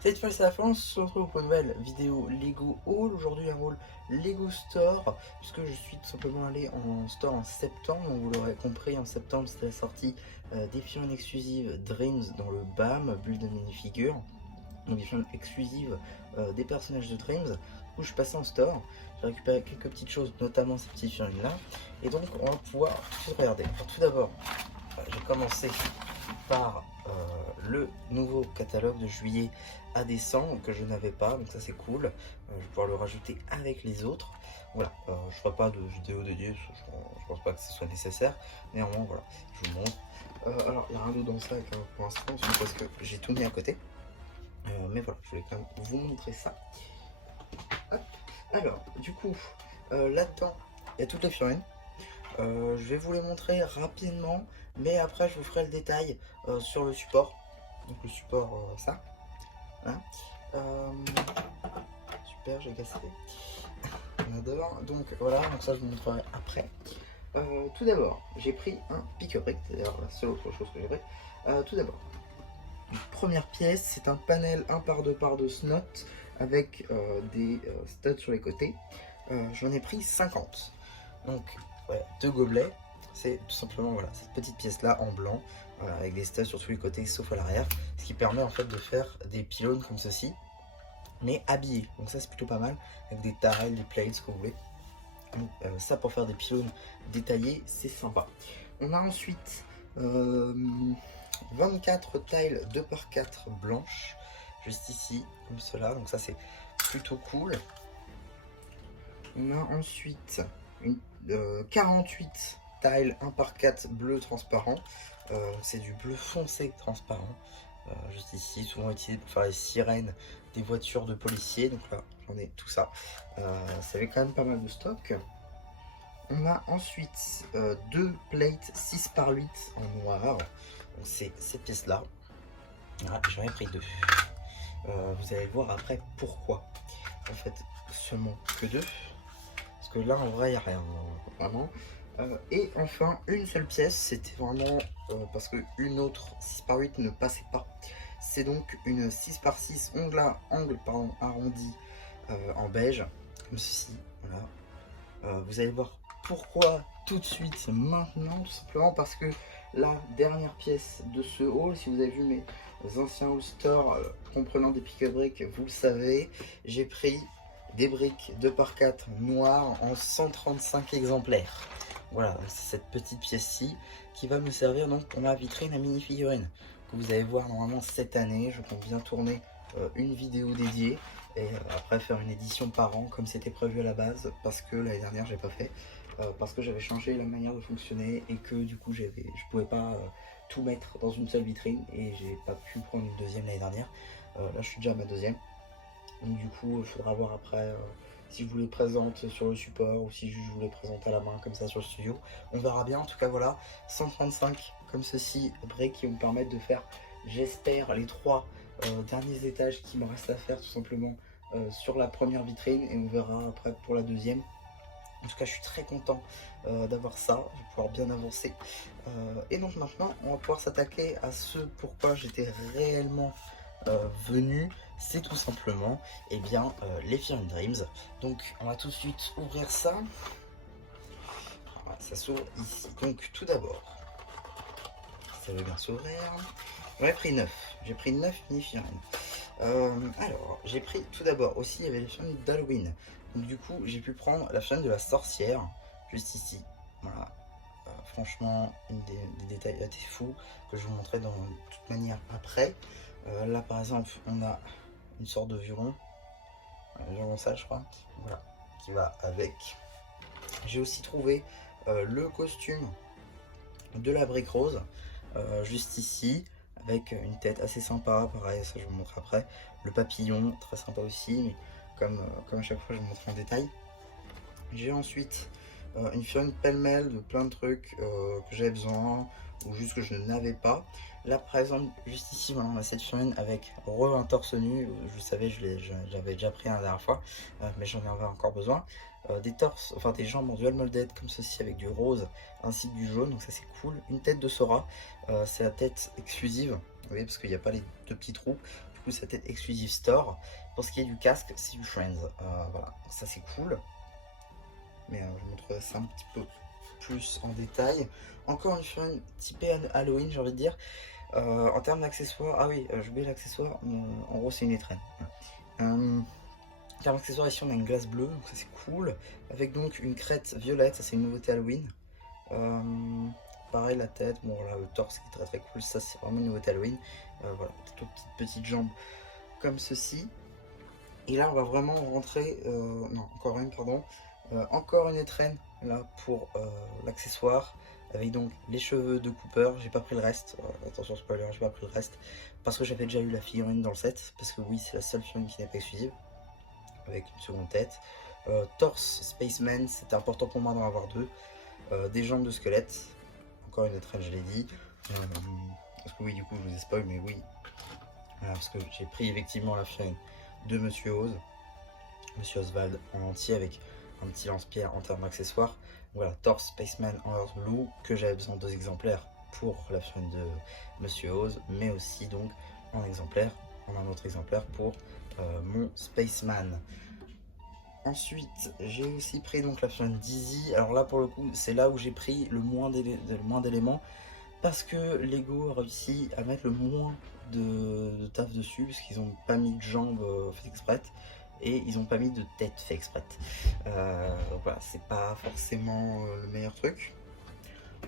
Cette fois c'est la fin, on se retrouve pour une nouvelle vidéo Lego Haul. Aujourd'hui un haul Lego Store, puisque je suis tout simplement allé en store en septembre. Donc vous l'aurez compris, en septembre c'était la sortie des figurines exclusives Dreams dans le BAM, bulle de minifigures. Donc des figurines exclusives des personnages de Dreams. Du coup je suis passé en store, j'ai récupéré quelques petites choses, notamment ces petites figurines là. Et donc on va pouvoir tout regarder. Alors, tout d'abord, j'ai commencé par le nouveau catalogue de juillet à décembre que je n'avais pas, donc ça c'est cool. Je vais pouvoir le rajouter avec les autres. Voilà, je ferai pas de vidéo dédiée, je pense pas que ce soit nécessaire. Néanmoins, voilà, je vous montre. Alors, il n'y a rien d'autre dans le sac pour l'instant, parce que j'ai tout mis à côté. Mais voilà, je voulais quand même vous montrer ça. Hop. Alors, du coup, là-dedans, il y a toutes les figurines. Je vais vous les montrer rapidement, mais après je vous ferai le détail sur le support. Donc le support, ça. Hein. Euh, super, j'ai cassé. On adore. Donc voilà, donc ça je vous montrerai après. Tout d'abord, j'ai pris un pick-up-brick, c'est d'ailleurs la seule autre chose que j'ai pris. Tout d'abord, première pièce, c'est un panel 1 par 2 par 2 snot avec des studs sur les côtés. J'en ai pris 50. Donc, ouais, deux gobelets. C'est tout simplement voilà, cette petite pièce là en blanc, avec des studs sur tous les côtés sauf à l'arrière, ce qui permet en fait de faire des pylônes comme ceci, mais habillés. Donc ça c'est plutôt pas mal, avec des tarrelles, des plates, ce que vous voulez. Donc, ça pour faire des pylônes détaillés, c'est sympa. On a ensuite 24 tiles 2 par 4 blanches, juste ici, comme cela, donc ça c'est plutôt cool. On a ensuite une, 48 tiles 1 par 4 bleu transparent, c'est du bleu foncé transparent, juste ici, souvent utilisé pour faire les sirènes des voitures de policiers, donc là j'en ai tout ça, ça avait quand même pas mal de stock. On a ensuite deux plates 6 par 8 en noir, c'est cette pièce là, voilà, j'en ai pris deux. Vous allez voir après pourquoi, en fait seulement que deux, parce que là en vrai il n'y a rien, vraiment. Et enfin une seule pièce, c'était vraiment parce que une autre 6 par 8 ne passait pas. C'est donc une 6 par 6 angle pardon, arrondi en beige, comme ceci, voilà. Vous allez voir pourquoi tout de suite maintenant, tout simplement parce que la dernière pièce de ce haul, si vous avez vu mes anciens haul store comprenant des pick-up-briques, vous le savez, j'ai pris des briques 2 par 4 noires en 135 exemplaires. Voilà, c'est cette petite pièce-ci qui va me servir donc pour ma vitrine à mini-figurines que vous allez voir normalement cette année. Je compte bien tourner une vidéo dédiée et après faire une édition par an comme c'était prévu à la base, parce que l'année dernière j'ai pas fait, parce que j'avais changé la manière de fonctionner et que du coup je pouvais pas tout mettre dans une seule vitrine et j'ai pas pu prendre une deuxième l'année dernière. Là je suis déjà à ma deuxième, donc du coup il faudra voir après si je vous les présente sur le support ou si je vous les présente à la main comme ça sur le studio. On verra bien. En tout cas voilà, 135 comme ceci briques qui vont me permettre de faire, j'espère, les trois derniers étages qui me restent à faire tout simplement sur la première vitrine, et on verra après pour la deuxième. En tout cas je suis très content d'avoir ça, je vais pouvoir bien avancer. Et donc maintenant on va pouvoir s'attaquer à ce pourquoi j'étais réellement venu. C'est tout simplement les Figurines Dreams. Donc on va tout de suite ouvrir ça. Voilà, ça s'ouvre ici. Donc tout d'abord, ça veut bien s'ouvrir. J'en ai pris 9. J'ai pris 9 mini-figurines. Alors, j'ai pris tout d'abord aussi, il y avait les figurines d'Halloween. Donc du coup, j'ai pu prendre la figurine de la sorcière, juste ici. Voilà. Franchement, des détails assez fous que je vous montrerai dans toute manière après. Là par exemple, on a une sorte de violon, ça je crois, voilà, qui va avec. J'ai aussi trouvé le costume de la brique rose, juste ici, avec une tête assez sympa, pareil, ça je vous montre après. Le papillon, très sympa aussi, mais comme à chaque fois je vous montre en détail. J'ai ensuite une figurine pêle-mêle de plein de trucs que j'avais besoin ou juste que je n'avais pas. Là par exemple, juste ici, voilà, on a cette figurine avec un torse nu. Je savais, j'avais déjà pris la dernière fois, mais j'en avais encore besoin. Des torses, enfin des jambes en dual molded comme ceci avec du rose ainsi que du jaune, donc ça c'est cool. Une tête de Sora, c'est la tête exclusive, vous voyez, parce qu'il n'y a pas les deux petits trous. Du coup sa tête exclusive store. Pour ce qui est du casque, c'est du Friends. Voilà, ça c'est cool. Mais je vous montre ça un petit peu plus en détail. Encore une figurine typée Halloween, j'ai envie de dire. En termes d'accessoires, ah oui, j'ai oublié l'accessoire. En gros, c'est une étrenne. En termes d'accessoires, ici on a une glace bleue, donc ça c'est cool. Avec donc une crête violette, ça c'est une nouveauté Halloween. Pareil, la tête, bon là, le torse qui est très très cool, ça c'est vraiment une nouveauté Halloween. Voilà, toutes petites jambes comme ceci. Et là, on va vraiment rentrer. Non, encore une, pardon. Encore une étrenne là pour l'accessoire. Avec donc les cheveux de Cooper. J'ai pas pris le reste. Attention, spoiler, j'ai pas pris le reste. Parce que j'avais déjà eu la figurine dans le set. Parce que oui, c'est la seule figurine qui n'est pas exclusive. Avec une seconde tête. Torse Spaceman, c'était important pour moi d'en avoir deux. Des jambes de squelette. Encore une étrenne, je l'ai dit. Parce que oui, du coup, je vous ai spoil, mais oui. Parce que j'ai pris effectivement la figurine de Monsieur Oz, Monsieur Oswald en entier avec un petit lance-pierre en termes d'accessoires. Voilà, Torse Spaceman en Earth Blue, que j'avais besoin de 2 exemplaires pour la figurine de Monsieur Oz, mais aussi donc en un autre exemplaire pour mon Spaceman. Ensuite, j'ai aussi pris donc la figurine Dizzy. Alors là, pour le coup, c'est là où j'ai pris le moins d'éléments parce que Lego a réussi à mettre le moins de taf dessus, puisqu'ils n'ont pas mis de jambes fait exprès et ils n'ont pas mis de tête fait exprès. Donc voilà, c'est pas forcément le meilleur truc.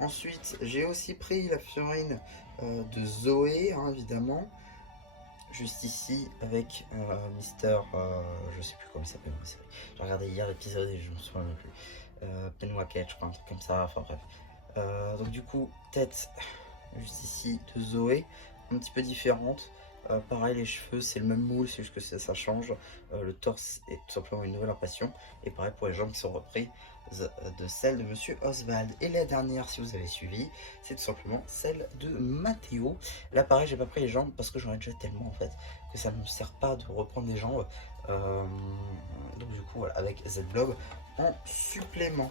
Ensuite, j'ai aussi pris la figurine de Zoé, hein, évidemment. Juste ici, avec Mister, je sais plus comment il s'appelle dans la série. J'ai regardé hier l'épisode et je me souviens même plus. Penwacket, je crois, un truc comme ça, enfin bref. Donc du coup, tête juste ici de Zoé, un petit peu différente. Pareil, les cheveux, c'est le même moule, c'est juste que ça change. Le torse est tout simplement une nouvelle impression. Et pareil pour les jambes qui sont reprises de celle de Monsieur Oswald. Et la dernière, si vous avez suivi, c'est tout simplement celle de Matteo. Là, pareil, j'ai pas pris les jambes parce que j'en ai déjà tellement en fait que ça ne me sert pas de reprendre des jambes. Donc du coup, voilà, avec Z-Blob en supplément.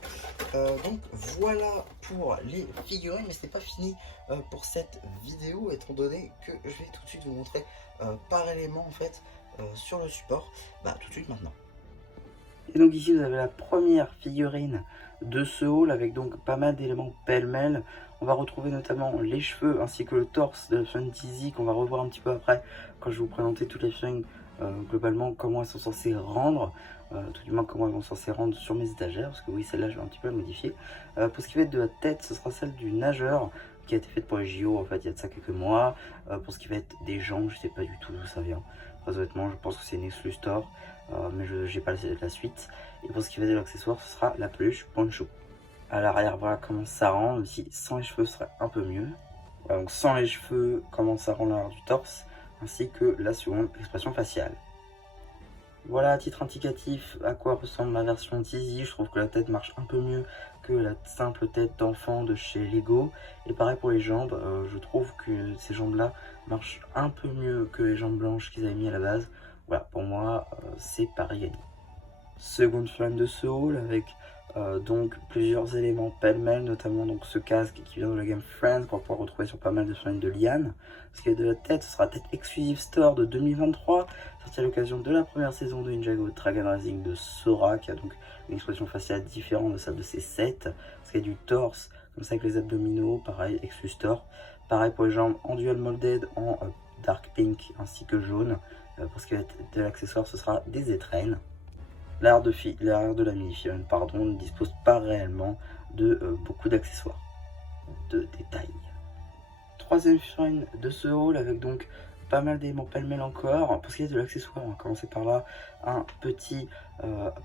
Donc voilà pour les figurines, mais ce n'est pas fini pour cette vidéo, étant donné que je vais tout de suite vous montrer par élément en fait sur le support, tout de suite maintenant. Et donc ici vous avez la première figurine de ce haul avec donc pas mal d'éléments pêle-mêle. On va retrouver notamment les cheveux ainsi que le torse de la figurine Dizzy qu'on va revoir un petit peu après quand je vais vous présenter toutes les figurines globalement comment elles sont censées rendre. Tout du moins comment elles vont censées rendre sur mes étagères, parce que oui, celle-là je vais un petit peu la modifier. Pour ce qui va être de la tête, ce sera celle du nageur qui a été faite pour les JO en fait il y a de ça quelques mois. Pour ce qui va être des jambes, je sais pas du tout d'où ça vient. Très honnêtement, je pense que c'est une exclu store, mais je n'ai pas la suite. Et pour ce qui va être de l'accessoire, ce sera la peluche Poncho. À l'arrière, voilà comment ça rend, même si sans les cheveux ce serait un peu mieux. Voilà, donc sans les cheveux, comment ça rend l'arrière du torse, ainsi que la seconde expression faciale. Voilà, à titre indicatif, à quoi ressemble la version Dizzy. Je trouve que la tête marche un peu mieux que la simple tête d'enfant de chez Lego. Et pareil pour les jambes, je trouve que ces jambes-là marchent un peu mieux que les jambes blanches qu'ils avaient mis à la base. Voilà, pour moi, c'est pareil gagné. Seconde figurine de ce haul avec donc plusieurs éléments pêle-mêle, notamment donc ce casque qui vient de la gamme Friends qu'on va pouvoir retrouver sur pas mal de figurines de Liane. Ce qui est de la tête, ce sera la tête exclusive store de 2023, sortie à l'occasion de la première saison de Ninjago Dragon Rising de Sora, qui a donc une expression faciale différente de celle de ses sets. Ce qui est du torse, comme ça avec les abdominaux, pareil, exclu store. Pareil pour les jambes en dual molded en dark pink ainsi que jaune. Pour ce qui va être de l'accessoire, ce sera des étrennes. L'arrière de la mini-figurine, pardon, ne dispose pas réellement de beaucoup d'accessoires, de détails. Troisième figurine de ce haul avec donc pas mal d'éléments pêle-mêle encore. Pour ce qui est de l'accessoire, on va commencer par là, un petit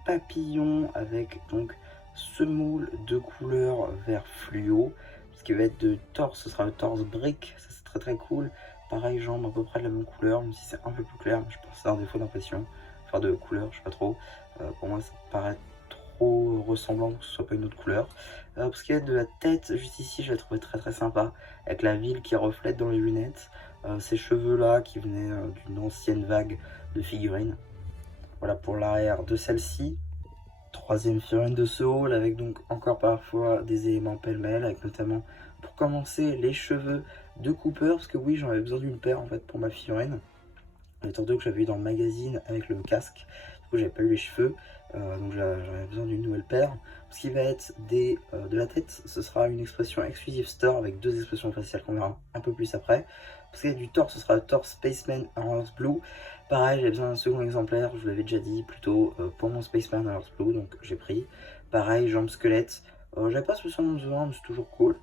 papillon avec donc ce moule de couleur vert fluo. Ce qui va être de torse, ce sera le torse brick, ça c'est très très cool. Pareil, jambes à peu près de la même couleur, même si c'est un peu plus clair, mais je pense que c'est un défaut d'impression. Enfin de couleur, je sais pas trop. Pour moi ça paraît trop ressemblant que ce soit pas une autre couleur. Pour ce qui est de la tête, juste ici, je l'ai trouvé très très sympa, avec la ville qui reflète dans les lunettes. Ces cheveux là qui venaient d'une ancienne vague de figurines. Voilà pour l'arrière de celle-ci. Troisième figurine de ce haul avec donc encore parfois des éléments pêle-mêle, avec notamment pour commencer les cheveux de Cooper, parce que oui j'en avais besoin d'une paire en fait pour ma figurine. étant donné que j'avais eu dans le magazine avec le casque, du coup j'avais pas eu les cheveux, donc j'avais besoin d'une nouvelle paire. Ce qui va être de la tête, ce sera une expression exclusive store avec 2 expressions faciales qu'on verra un peu plus après. Pour ce qui est du torse, ce sera le torse Spaceman Earth Blue. Pareil, j'ai besoin d'un second exemplaire, je vous l'avais déjà dit, plutôt pour mon Spaceman Earth Blue, donc j'ai pris. Pareil, jambes squelettes, j'avais pas spécialement besoin, mais c'est toujours cool.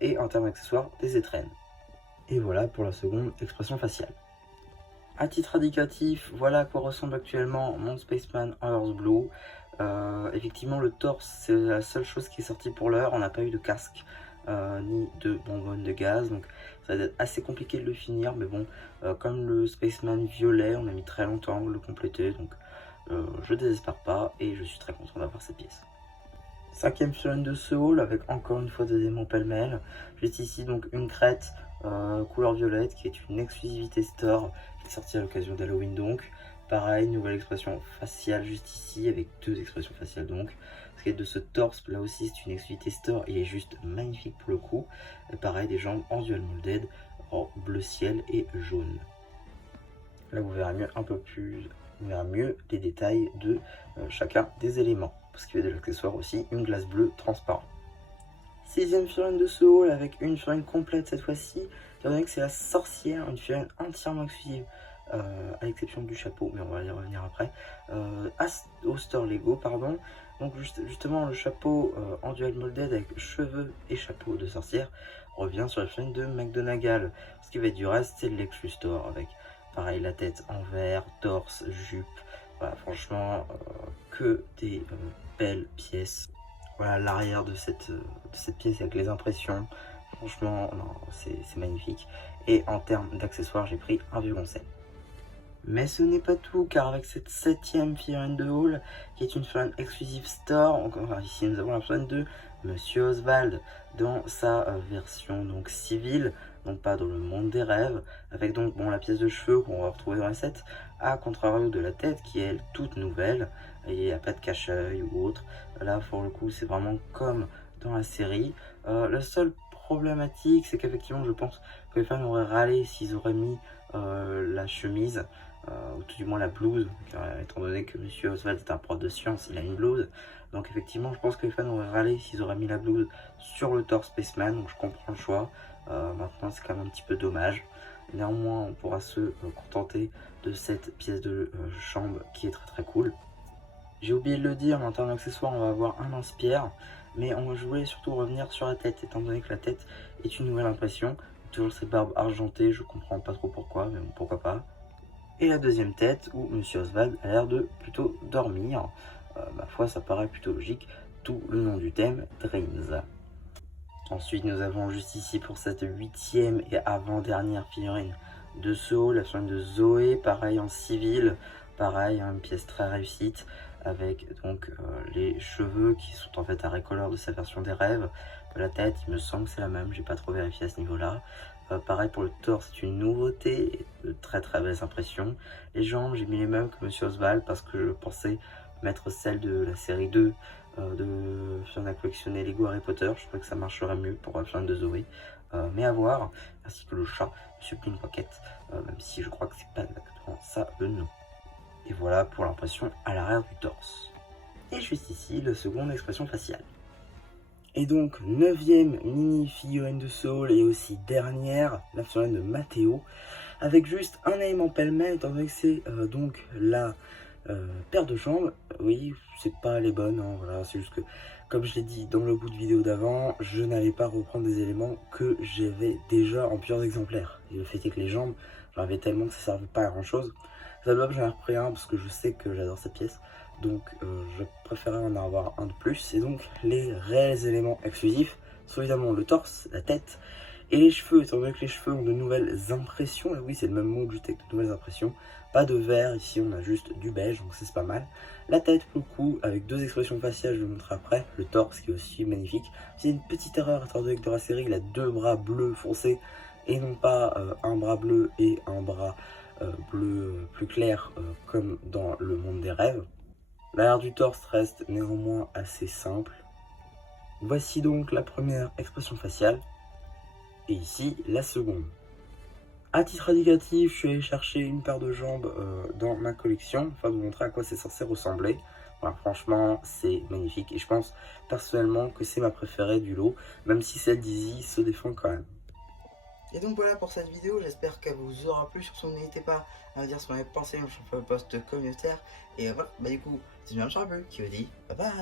Et en termes d'accessoires, des étrennes. Et voilà pour la seconde expression faciale. À titre indicatif, voilà à quoi ressemble actuellement mon Spaceman Earth Blue. Effectivement, le torse, c'est la seule chose qui est sortie pour l'heure. On n'a pas eu de casque ni de bonbonne de gaz, donc ça va être assez compliqué de le finir. Mais bon, comme le Spaceman violet, on a mis très longtemps à le compléter, donc je désespère pas et je suis très content d'avoir cette pièce. Cinquième figurine de ce haul avec encore une fois des éléments pêle-mêle. Juste ici donc une crête couleur violette qui est une exclusivité store qui est sortie à l'occasion d'Halloween donc. Pareil, nouvelle expression faciale juste ici avec 2 expressions faciales donc. Ce qui est de ce torse, là aussi c'est une exclusivité store, il est juste magnifique pour le coup. Et pareil, des jambes en dual molded en bleu ciel et jaune. Là vous verrez mieux un peu plus, on verra mieux les détails de chacun des éléments. Parce qu'il y a de l'accessoire aussi, une glace bleue transparente. 6ème figurine de ce haul avec une figurine complète cette fois-ci. Étant donné que c'est la sorcière, une figurine entièrement exclusive, à l'exception du chapeau, mais on va y revenir après, au store Lego, pardon. Donc justement le chapeau en dual molded avec cheveux et chapeau de sorcière revient sur la figurine de McGonagall. Ce qui va être du reste, c'est l'Exclu Store avec pareil la tête en verre, torse, jupe. Voilà, franchement, que des belles pièces. Voilà l'arrière de cette pièce avec les impressions. Franchement, c'est magnifique. Et en termes d'accessoires, j'ai pris un violoncelle. Mais ce n'est pas tout, car avec cette 7ème figurine de haul, qui est une figurine exclusive store, encore ici nous avons la figurine de Monsieur Oswald dans sa version donc civile, donc pas dans le monde des rêves, avec donc bon la pièce de cheveux qu'on va retrouver dans les sets, à contrario de la tête qui est elle toute nouvelle, et il n'y a pas de cache-œil ou autre. Là pour le coup c'est vraiment comme dans la série. La seule problématique c'est qu'effectivement je pense que les fans auraient râlé s'ils auraient mis la chemise, ou tout du moins la blouse, car, étant donné que Monsieur Oswald est un prof de science, il a une blouse. Donc effectivement, je pense que les fans auraient râlé s'ils auraient mis la blouse sur le torse Spaceman, donc je comprends le choix. Maintenant, c'est quand même un petit peu dommage. Néanmoins, on pourra se contenter de cette pièce de chambre qui est très très cool. J'ai oublié de le dire, mais en termes d'accessoires, on va avoir un lance-pierre, mais je voulais surtout revenir sur la tête, étant donné que la tête est une nouvelle impression. Toujours cette barbe argentée, je comprends pas trop pourquoi, mais bon, pourquoi pas. Et la deuxième tête où Monsieur Oswald a l'air de plutôt dormir. Ma foi, ça paraît plutôt logique, tout le nom du thème, Dreams. Ensuite, nous avons juste ici pour cette 8ème et avant-dernière figurine de ce haul, la figurine de Zoé, pareil en civil, pareil, une pièce très réussite, avec donc les cheveux qui sont en fait à récolore de sa version des rêves. La tête, il me semble que c'est la même, j'ai pas trop vérifié à ce niveau-là. Pareil pour le torse, c'est une nouveauté, de très très belles impressions. Les jambes, j'ai mis les mêmes que Monsieur Oswald parce que je pensais mettre celle de la série 2 de Fiona collectionner Lego Harry Potter. Je trouvais que ça marcherait mieux pour la fin de Zoé. Mais à voir, ainsi que le chat, Monsieur Plin Pocket, même si je crois que c'est pas exactement ça le nom. Et voilà pour l'impression à l'arrière du torse. Et juste ici, la seconde expression faciale. Et donc, 9ème mini figurine de Soul et aussi dernière, la figurine de Matteo, avec juste un élément pêle-mêle, étant donné que c'est donc la paire de jambes. Oui, c'est pas les bonnes, hein, voilà, c'est juste que, comme je l'ai dit dans le bout de vidéo d'avant, je n'allais pas reprendre des éléments que j'avais déjà en plusieurs exemplaires. Et le fait est que les jambes, j'en avais tellement que ça servait pas à grand chose. Ça doit, j'en ai repris un parce que je sais que j'adore cette pièce. Donc je préférais en avoir un de plus. Et donc les réels éléments exclusifs sont évidemment le torse, la tête et les cheveux. Étant donné que les cheveux ont de nouvelles impressions, et oui c'est le même mot juste avec de nouvelles impressions. Pas de vert, ici on a juste du beige, donc c'est pas mal. La tête pour le coup, avec 2 expressions faciales, je vais vous montrer après. Le torse qui est aussi magnifique. C'est une petite erreur étant donné que dans la série il a 2 bras bleus foncés et non pas un bras bleu et un bras bleu plus clair comme dans le monde des rêves. L'arrière du torse reste néanmoins assez simple. Voici donc la première expression faciale et ici la seconde. À titre indicatif, je suis allé chercher une paire de jambes dans ma collection, afin de vous montrer à quoi c'est censé ressembler. Voilà, franchement, c'est magnifique et je pense personnellement que c'est ma préférée du lot, même si celle d'Easy se défend quand même. Et donc voilà pour cette vidéo, j'espère qu'elle vous aura plu. Surtout n'hésitez pas à me dire ce que vous en avez pensé dans le post communautaire. Et voilà, bah du coup, c'est Julien Charbel qui vous dit bye bye.